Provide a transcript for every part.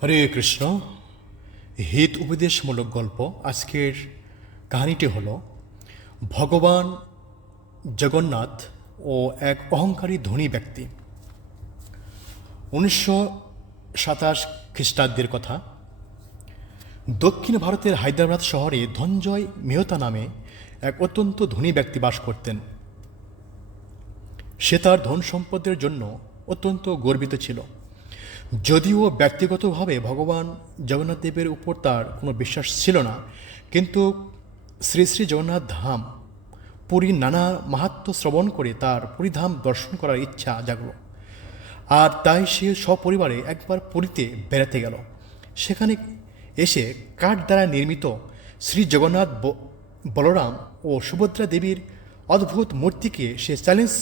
হরে কৃষ্ণ। হিত উপদেশমূলক গল্প। আজকের কাহিনীটি হল ভগবান জগন্নাথ ও এক অহংকারী ধনী ব্যক্তি। 1927 খ্রিস্টাব্দের কথা। দক্ষিণ ভারতের হায়দ্রাবাদ শহরে ধনঞ্জয় মেহতা নামে এক অত্যন্ত ধনী ব্যক্তি বাস করতেন। সে তার ধন সম্পদের জন্য অত্যন্ত গর্বিত ছিল। যদিও ব্যক্তিগতভাবে ভগবান জগন্নাথ দেবের উপর তার কোনো বিশ্বাস ছিল না, কিন্তু শ্রী শ্রী জগন্নাথ ধাম পুরীর নানা মাহাত্ম্য শ্রবণ করে তার পুরীধাম দর্শন করার ইচ্ছা জাগল। আর তাই সে সপরিবারে একবার পুরীতে বেড়াতে গেল। সেখানে এসে কাঠ দ্বারা নির্মিত শ্রী জগন্নাথ, বলরাম ও সুভদ্রা দেবীর অদ্ভুত মূর্তিকে সে চ্যালেঞ্জ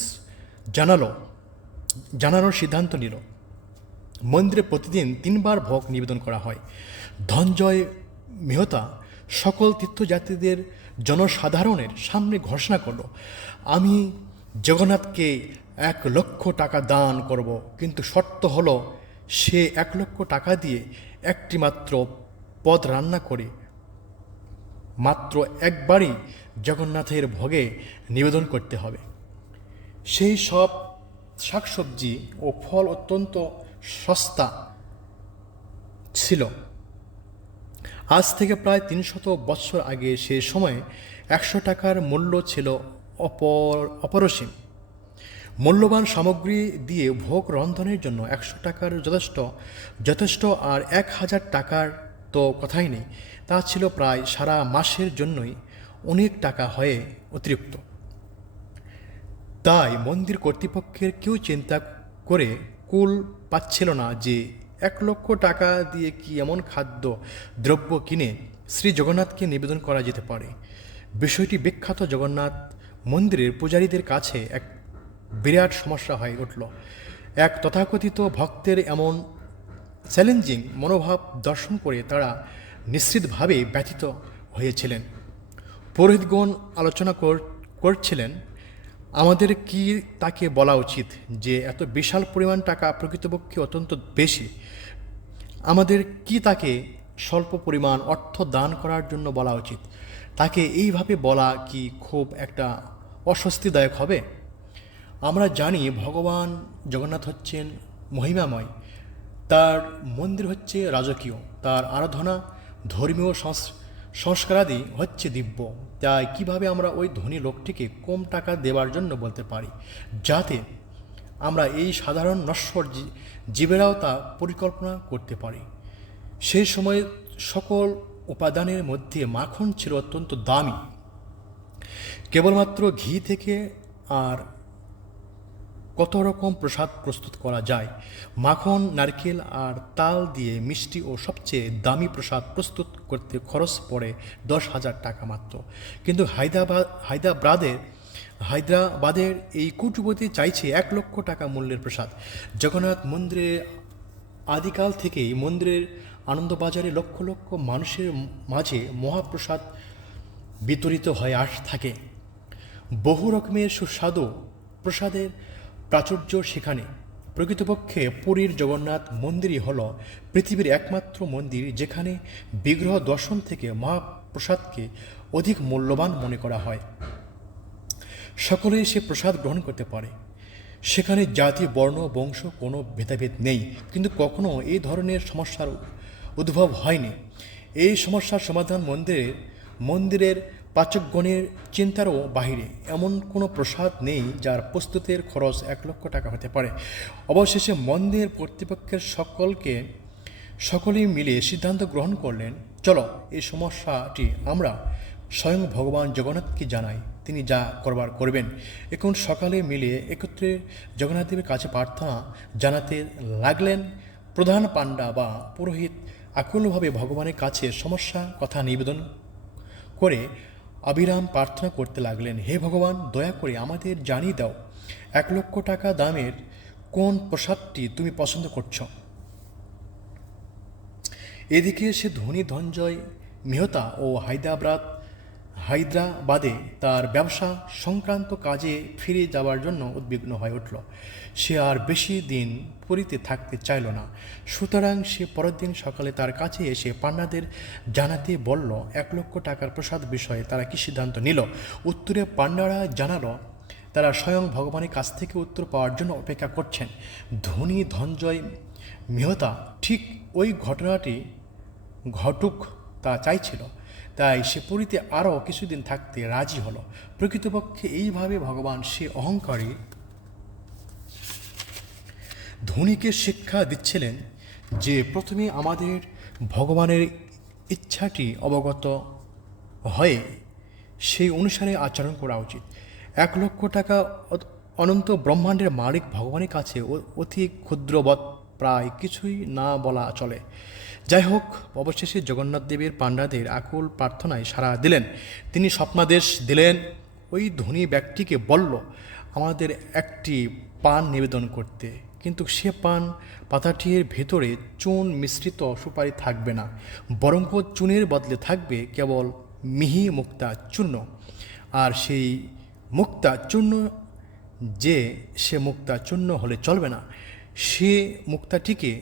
জানানোর সিদ্ধান্ত নিল। মন্দিরে প্রতিদিন 3 বার ভোগ নিবেদন করা হয়। ধনঞ্জয় মেহতা সকল তীর্থযাত্রীদের জনসাধারণের সামনে ঘোষণা করল, আমি জগন্নাথকে 1,00,000 টাকা দান করব, কিন্তু শর্ত হলো সে 1,00,000 টাকা দিয়ে একটি মাত্র পদ রান্না করে মাত্র একবারই জগন্নাথের ভোগে নিবেদন করতে হবে। সেই সব শাকসবজি ও ফল অত্যন্ত সস্তা ছিল। আজ থেকে প্রায় 300 বৎসর আগে সে সময়ে 100 টাকার মূল্য ছিল অপরিসীম। মূল্যবান সামগ্রী দিয়ে ভোগ রন্ধনের জন্য 100 টাকার যথেষ্ট, আর 1000 টাকার তো কথাই নেই। তা ছিল প্রায় সারা মাসের জন্যই অনেক টাকা হয়ে অতিরিক্ত। তাই মন্দির কর্তৃপক্ষের কেউ চিন্তা করে কুল পাচ্ছিল না যে 1,00,000 টাকা দিয়ে কি এমন খাদ্য দ্রব্য কিনে শ্রী জগন্নাথকে নিবেদন করা যেতে পারে। বিষয়টি বিখ্যাত জগন্নাথ মন্দিরের পূজারীদের কাছে এক বিরাট সমস্যা হয়ে উঠল। এক তথাকথিত ভক্তের এমন চ্যালেঞ্জিং মনোভাব দর্শন করে তারা নিশ্চিতভাবে ব্যথিত হয়েছিলেন। পুরোহিতগণ আলোচনা করছিলেন, আমাদের কি তাকে বলা উচিত যে এত বিশাল পরিমাণ টাকা প্রকৃতপক্ষে অত্যন্ত বেশি? আমাদের কি তাকে স্বল্প পরিমাণ অর্থ দান করার জন্য বলা উচিত? তাকে এইভাবে বলা কি খুব একটা অস্বস্তিদায়ক হবে? আমরা জানি ভগবান জগন্নাথ হচ্ছেন মহিমাময়, তার মন্দির হচ্ছে রাজকীয়, তার আরাধনা ধর্মীয় সংস্কারাদি হচ্ছে দিব্য। তাই কিভাবে আমরা ওই ধনী লোকটিকে কম টাকা দেওয়ার জন্য বলতে পারি, যাতে আমরা এই সাধারণ নশ্বর জীবেরাও তা পরিকল্পনা করতে পারি? সেই সময় সকল উপাদানের মধ্যে মাখন ছিল অত্যন্ত দামি। কেবলমাত্র ঘি থেকে আর কত রকম প্রসাদ প্রস্তুত করা যায়। মাখন, নারকেল আর তাল দিয়ে মিষ্টি ও সবচেয়ে দামি প্রসাদ প্রস্তুত করতে খরচ পড়ে 10,000 টাকা মাত্র। কিন্তু হায়দ্রাবাদের এই কুটিপতি চাইছে 1,00,000 টাকা মূল্যের প্রসাদ। জগন্নাথ মন্দিরে আদিকাল থেকেই মন্দিরের আনন্দবাজারে লক্ষ লক্ষ মানুষের মাঝে মহাপ্রসাদ বিতরিত হয়ে থাকে। বহু রকমের সুস্বাদু প্রসাদের প্রাচুর্য সেখানে। প্রকৃতপক্ষে পুরীর জগন্নাথ মন্দিরই হল পৃথিবীর একমাত্র মন্দির যেখানে বিগ্রহ দর্শন থেকে মহাপ্রসাদকে অধিক মূল্যবান মনে করা হয়। সকলেই সে প্রসাদ গ্রহণ করতে পারে। সেখানে জাতি, বর্ণ, বংশ কোনো ভেদাভেদ নেই। কিন্তু কখনো এই ধরনের সমস্যার উদ্ভব হয়নি। এই সমস্যার সমাধান মন্দিরের পাচকগণের চিন্তারও বাহিরে। এমন কোনো প্রসাদ নেই যার প্রস্তুতের খরচ 1,00,000 টাকা হতে পারে। অবশেষে মন্দির কর্তৃপক্ষের সকলেই মিলে সিদ্ধান্ত গ্রহণ করলেন, চলো এই সমস্যাটি আমরা স্বয়ং ভগবান জগন্নাথকে জানাই, তিনি যা করবার করবেন। এখন সকালে মিলে একত্রে জগন্নাথ দেবের কাছে প্রার্থনা জানাতে লাগলেন। প্রধান পাণ্ডা বা পুরোহিত আকুলভাবে ভগবানের কাছে সমস্যা কথা নিবেদন করে অবিরাম প্রার্থনা করতে লাগলেন, হে ভগবান, দয়া করে আমাদের জানিয়ে দাও 1,00,000 টাকা দামের কোন প্রসাদটি তুমি পছন্দ করছ। এদিকে সে ধনী ধনঞ্জয় মেহতা ও হায়দ্রাবাদে তার ব্যবসা সংক্রান্ত কাজে ফিরে যাওয়ার জন্য উদ্বিগ্ন হয়ে উঠল। সে আর বেশি দিন পুরীতে থাকতে চাইল না। সুতরাং সে পরের দিন সকালে তার কাছে এসে পান্ডাদের জানাতে বলল 1,00,000 টাকার প্রসাদ বিষয়ে তারা কী সিদ্ধান্ত নিল। উত্তরে পান্ডারা জানালো তারা স্বয়ং ভগবানের কাছ থেকে উত্তর পাওয়ার জন্য অপেক্ষা করছেন। ধনী ধনঞ্জয় মেহতা ঠিক ওই ঘটনাটি ঘটুক তা চাইছিল, তাই সে পুরীতে আরও কিছুদিন থাকতে রাজি হলো। প্রকৃতপক্ষে এইভাবে ভগবান সে অহংকারী ধনীকে শিক্ষা দিচ্ছিলেন যে প্রথমে আমাদের ভগবানের ইচ্ছাটি অবগত হয়ে সেই অনুসারে আচরণ করা উচিত। 1,00,000 টাকা অনন্ত ব্রহ্মাণ্ডের মালিক ভগবানের কাছে অতি ক্ষুদ্রবৎ, প্রায় কিছুই না বলা চলে। যাই হোক, অবশেষে জগন্নাথ দেবের পাণ্ডাদের আকুল প্রার্থনায় সাড়া দিলেন। তিনি স্বপ্নাদেশ দিলেন, ওই ধনী ব্যক্তিকে বলল আমাদের একটি পান নিবেদন করতে, কিন্তু সে পান পাতাটির ভেতরে চুন মিশ্রিত সুপারি থাকবে না, বরং চুনের বদলে থাকবে কেবল মিহি মুক্তা চূর্ণ। আর সেই মুক্তা চূর্ণ সে মুক্তা চূর্ণ হলে চলবে না, সে মুক্তাটিকে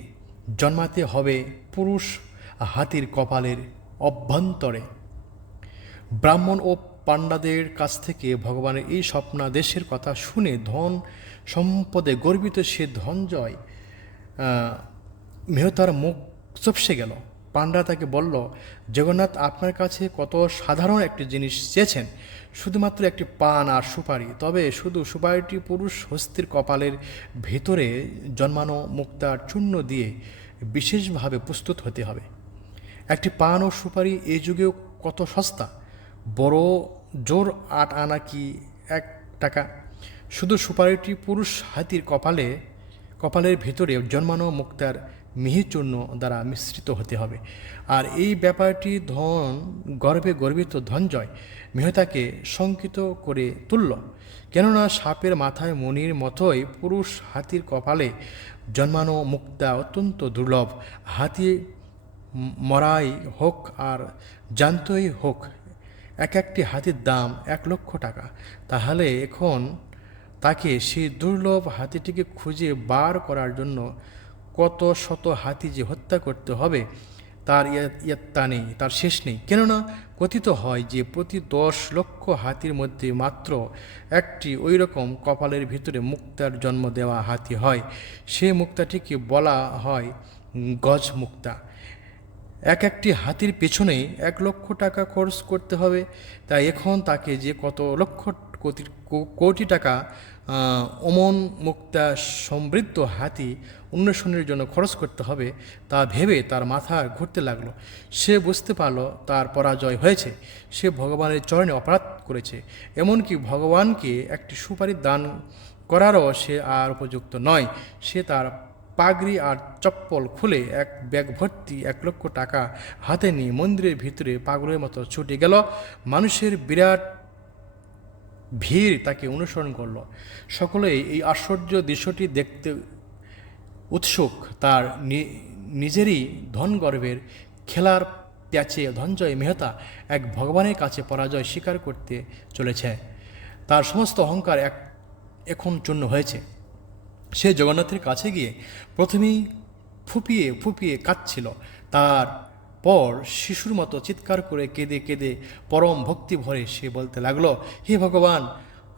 জন্মাতে হবে পুরুষ হাতির কপালের অভ্যন্তরে। ব্রাহ্মণ ও পাণ্ডাদের কাছ থেকে ভগবানের এই স্বপ্নাদেশের কথা শুনে ধন সম্পদে গর্বিত সে ধনঞ্জয় মেহতার মুখ চুপসে গেল। পাণ্ডা তাকে বলল, জগন্নাথ আপনার কাছে কত সাধারণ একটি জিনিস চেয়েছেন, শুধুমাত্র একটি পান আর সুপারি। তবে শুধু সুপারিটি পুরুষ হস্তির কপালের ভেতরে জন্মানো মুক্তার চূর্ণ দিয়ে বিশেষভাবে প্রস্তুত হতে হবে। একটি পান ও সুপারি এই যুগেও কত সস্তা, বড় জোর 8 আনা কি 1 টাকা। শুধু সুপারিটি পুরুষ হাতির কপালের ভেতরে জন্মানো মুক্তার মিহিচূর্ণ দ্বারা মিশ্রিত হতে হবে। আর এই ব্যাপারটি গর্বে গর্বিত ধনঞ্জয় মেহতাকে শঙ্কিত করে তুলল। কেননা সাপের মাথায় মণির মতোই পুরুষ হাতির কপালে জন্মানো মুক্তা অত্যন্ত দুর্লভ। হাতি মরাই হোক আর জান্তই হোক, একটি হাতির দাম 1,00,000 টাকা। তাহলে এখন তাকে সেই দুর্লভ হাতিটিকে খুঁজে বার করার জন্য কত শত হাতি যে হত্যা করতে হবে তার ইয়ত্তা নেই, তার শেষ নেই। কেননা কথিত হয় যে প্রতি 10 লক্ষ হাতির মধ্যে মাত্র একটি ওই রকম কপালের ভিতরে মুক্তার জন্ম দেওয়া হাতি হয়। সে মুক্তাটিকে বলা হয় গজ মুক্তা। একটি হাতির পেছনে 1,00,000 টাকা খরচ করতে হবে। তাই এখন তাকে যে কত লক্ষ কোটি টাকা অমন মুক্তা সমৃদ্ধ হাতি অন্বেষণের জন্য খরচ করতে হবে তা ভেবে তার মাথা ঘুরতে লাগলো। সে বুঝতে পারল তার পরাজয় হয়েছে, সে ভগবানের চরণে অপরাধ করেছে। এমনকি ভগবানকে একটি সুপারি দান করারও সে আর উপযুক্ত নয়। সে তার পাগড়ি আর চপ্পল খুলে এক ব্যাগ ভর্তি 1,00,000 টাকা হাতে নিয়ে মন্দিরের ভিতরে পাগলের মতো ছুটে গেল। মানুষের বিরাট ভিড় তাকে অনুসরণ করল। সকলেই এই আশ্চর্য দৃশ্যটি দেখতে উৎসুক। তার নিজেরই ধনগর্বের খেলার প্যাচে ধনঞ্জয় মেহতা এক ভগবানের কাছে পরাজয় স্বীকার করতে চলেছে। তার সমস্ত অহংকার এখন চূর্ণ হয়েছে। সে জগন্নাথের কাছে গিয়ে প্রথমেই ফুপিয়ে ফুপিয়ে কাঁদছিল, তারপর শিশুর মতো চিৎকার করে কেঁদে কেঁদে পরম ভক্তি ভরে সে বলতে লাগলো, হে ভগবান,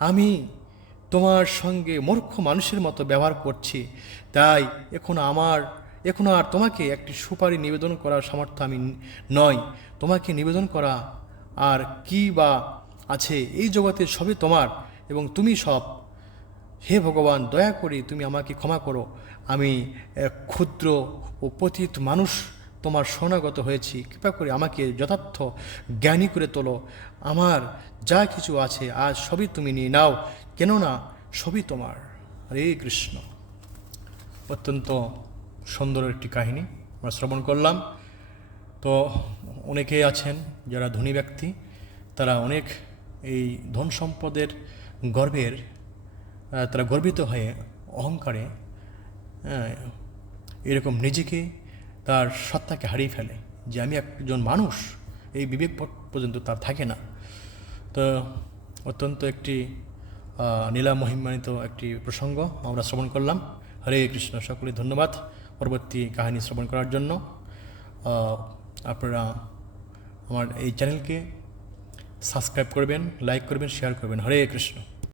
আমি তোমার সঙ্গে মূর্খ মানুষের মতো ব্যবহার করছি, তাই এখন আর তোমাকে একটি সুপারি নিবেদন করার সামর্থ্য আমি নয়। তোমাকে নিবেদন করা আর কি বা আছে, এই জগতে সবই তোমার এবং তুমি সব। হে ভগবান, দয়া করে তুমি আমাকে ক্ষমা করো। আমি ক্ষুদ্র ও পতিত মানুষ তোমার শরণাগত হয়েছি। কৃপা করে আমাকে যথার্থ জ্ঞানী করে তোলো। আমার যা কিছু আছে আজ সবই তুমি নিয়ে নাও, কেননা সবই তোমার। হরে কৃষ্ণ। অত্যন্ত সুন্দর একটি কাহিনী আমরা শ্রবণ করলাম। তো অনেকেই আছেন যারা ধনী ব্যক্তি, তারা অনেক এই ধন সম্পদের তারা গর্বিত হয়ে অহংকারে এরকম নিজেকে তার সত্তাকে হারিয়ে ফেলে যে আমি একজন মানুষ, এই বিবেক পর্যন্ত তার থাকে না। তো অত্যন্ত একটি নীলা মহিমান্বিত একটি প্রসঙ্গ আমরা শ্রবণ করলাম। হরে কৃষ্ণ। সকলে ধন্যবাদ পরবর্তী কাহিনী শ্রবণ করার জন্য। আপনারা আমার এই চ্যানেলকে সাবস্ক্রাইব করবেন, লাইক করবেন, শেয়ার করবেন। হরে কৃষ্ণ।